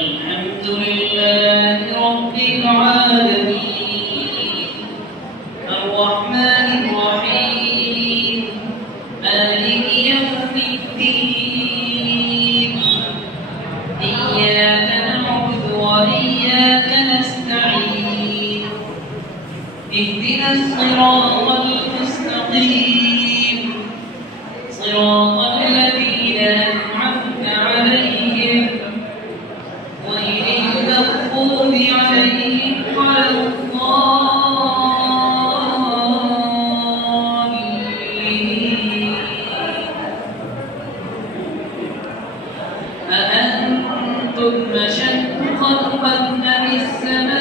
الحمد لله رب العالمين الرحمن الرحيم مالك يوم الدين إياك نعبد وإياك نستعين اهدنا الصراط المستقيم صراط الذين أنعمت عليهم غير المغضوب عليهم ولا الضالين أأنتم أشد خلقا أم السماء